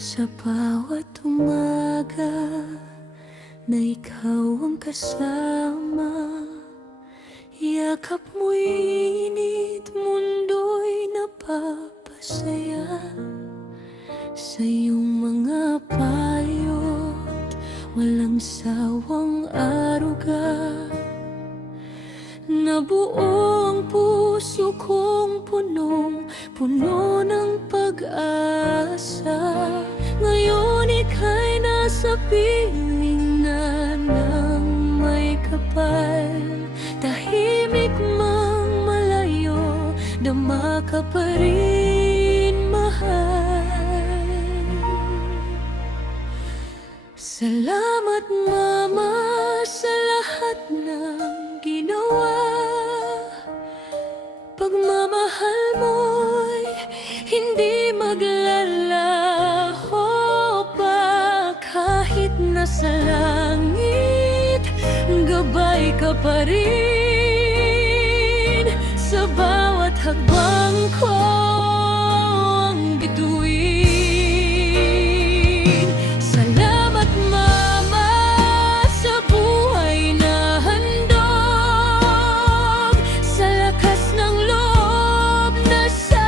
Sa bawat umaga na ikaw ang kasama, yakap mo'y init, mundo'y napapasaya. Sa iyong mga payo't walang sawang aruga, nabuo ang puso kong punong-puno ng pag-asa. Ngayon ika'y nasa piling na ng may kapal, tahimik mang malayo, dama ka pa rin, mahal. Salamat Mama sa lahat ng ginawa. Pagmamahal mo'y hindi maglalaho pa, kahit nasa langit, gabay ka pa rin. Sa bawat hakbang ko ang bituin. Salamat Mama sa buhay na handog, sa lakas ng loob na sa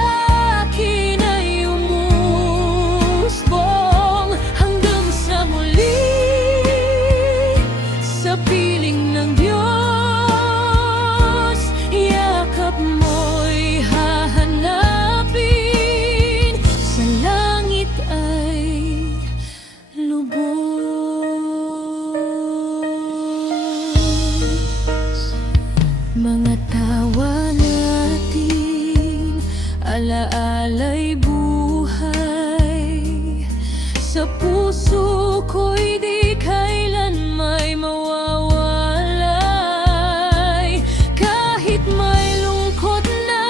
akin ay umusbong, hanggang sa muli sa piling ng Diyos. Yakap mo'y hahanapin, sa langit ay lubos. Mga tawa natin, alaala'y buhay, sa puso ko'y di kailan may mawawalay. Kahit may lungkot na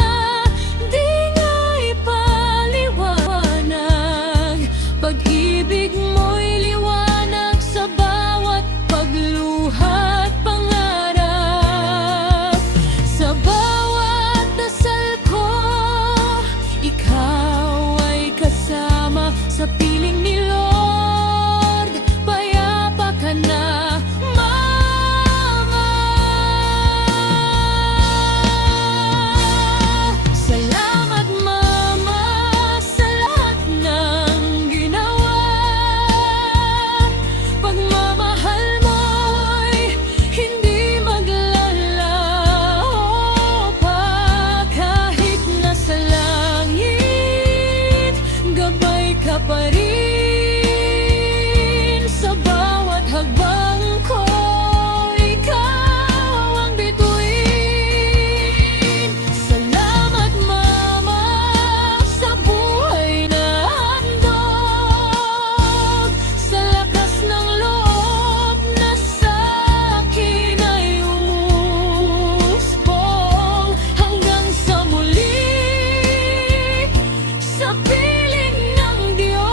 di nga'y paliwanag, pag-ibig mo'y liwanag sa bawat pagluha at pangarap. Sa bawat dasal ko, ikaw ay kasama. Sa piling ni Lord, payapa ka na, Mama. Salamat Mama sa lahat ng ginawa. Pagmamahal mo'y hindi maglalaho pa, kahit nasa langit, gabay ka pa rin. Sa bawat hakbang ko, ikaw ang bituin. Salamat Mama sa buhay na handog, sa lakas ng loob na sa akin ay umusbong, hanggang sa muli sa piling ng Diyos.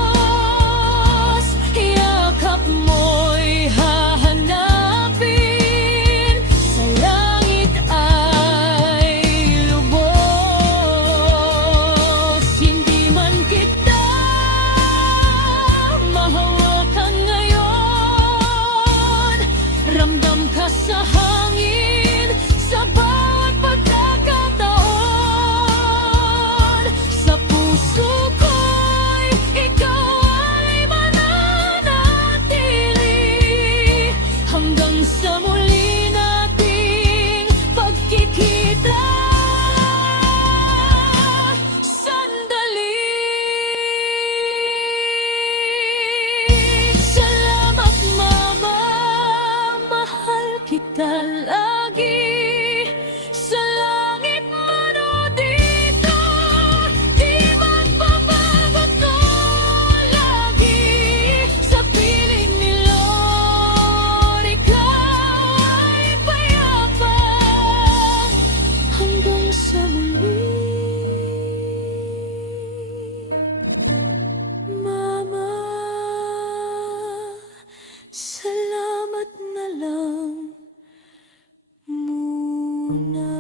Yakap mo'y hahanapin, sa langit ay lubos. Hindi man kita mahawakan ngayon, ramdam ka sa hangin, sa bawat pagkakataon. Sa puso ko'y ikaw ay mananatili, hanggang sa muli nating pagkikita. Sandali. Salamat Mama, mahal kita lagi. Sa langit man o dito, di magbabago to lagi. Sa piling ni Lord, ikaw ay payapa, hanggang sa muli. Mama, salamat na lang muna.